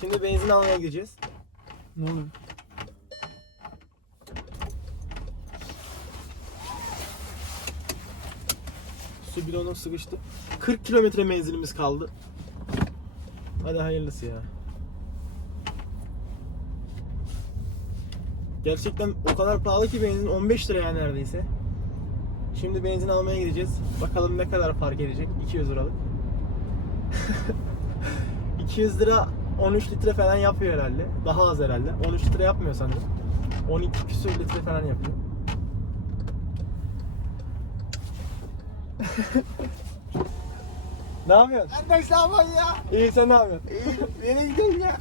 Şimdi benzin almaya gideceğiz. Ne oluyor? Su bidonu sıkıştı. 40 kilometre menzilimiz kaldı. Hadi hayırlısı ya. Gerçekten o kadar pahalı ki benzin 15 lira yani neredeyse. Şimdi benzin almaya gideceğiz. Bakalım ne kadar fark edecek? 200 liralık. 200 lira 13 litre falan yapıyor herhalde. Daha az herhalde. 13 litre yapmıyor sanırım. 12 küsur litre falan yapıyor. ne yapıyorsun? Kardeş ne yapıyorsun ya? İyi sen ne yapıyorsun? İyi. Nereye gidiyorsun ya?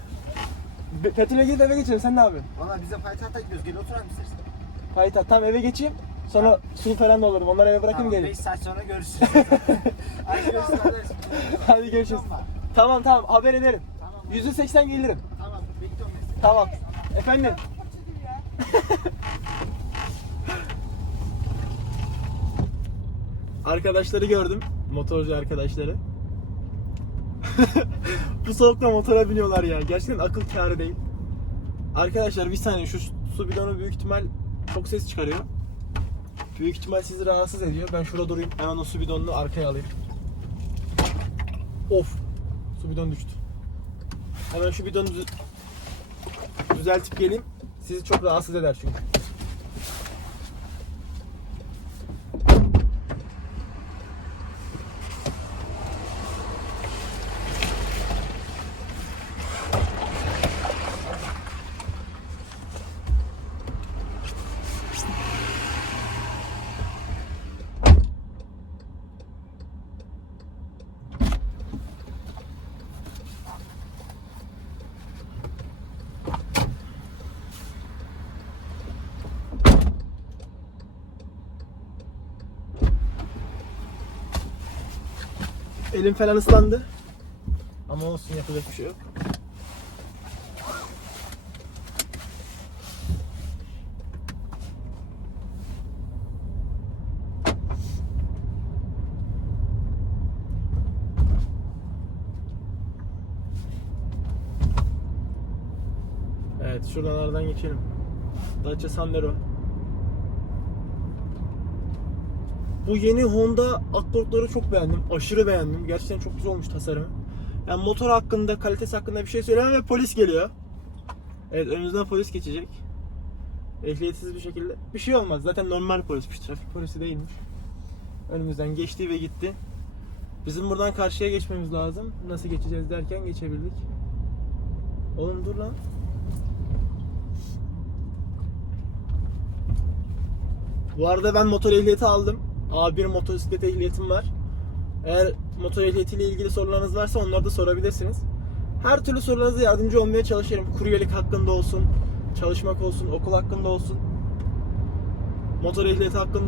Be- Petrole gidip eve geçelim sen ne yapıyorsun? Valla bize payitahta gidiyoruz. Gel oturalım istersen. Hayta tam eve geçeyim. Sonra su falan doldururum. Onları eve bırakayım geleyim. 5 saat sonra görüşürüz. Hadi görüşürüz. Hadi görüşürüz. Tamam tamam haber ederim. Tamam. %80 gelirim. Tamam. Bekliyorum seni. Tamam. Efendim? Arkadaşları gördüm. Motorcu arkadaşları. Bu soğukta motora biniyorlar ya. Gerçekten akıl kârı değil. Arkadaşlar bir saniye şu su bidonu büyük ihtimal çok ses çıkarıyor. Büyük ihtimal sizi rahatsız ediyor. Ben şurada durayım. Hemen o su bidonunu arkaya alayım. Of. Su bidonu düştü. Hemen şu bidonu düz- düzeltip geleyim. Sizi çok rahatsız eder çünkü. Elim falan ıslandı. Ama olsun yapacak bir şey yok. Evet şuralardan geçelim. Dacia Sandero. Bu yeni Honda Accord'ları çok beğendim. Aşırı beğendim. Gerçekten çok güzel olmuş tasarımı. Yani motor hakkında, kalitesi hakkında bir şey söylemem ve polis geliyor. Evet önümüzden polis geçecek. Ehliyetsiz bir şekilde. Bir şey olmaz. Zaten normal polismiş. Trafik polisi değilmiş. Önümüzden geçti ve gitti. Bizim buradan karşıya geçmemiz lazım. Nasıl geçeceğiz derken geçebildik. Oğlum dur lan. Bu arada ben motor ehliyeti aldım. A1 motosiklet ehliyetim var. Eğer motor ehliyetiyle ilgili sorularınız varsa onları da sorabilirsiniz. Her türlü sorularınıza yardımcı olmaya çalışırım. Kuryelik hakkında olsun, çalışmak olsun, okul hakkında olsun. Motor ehliyeti hakkında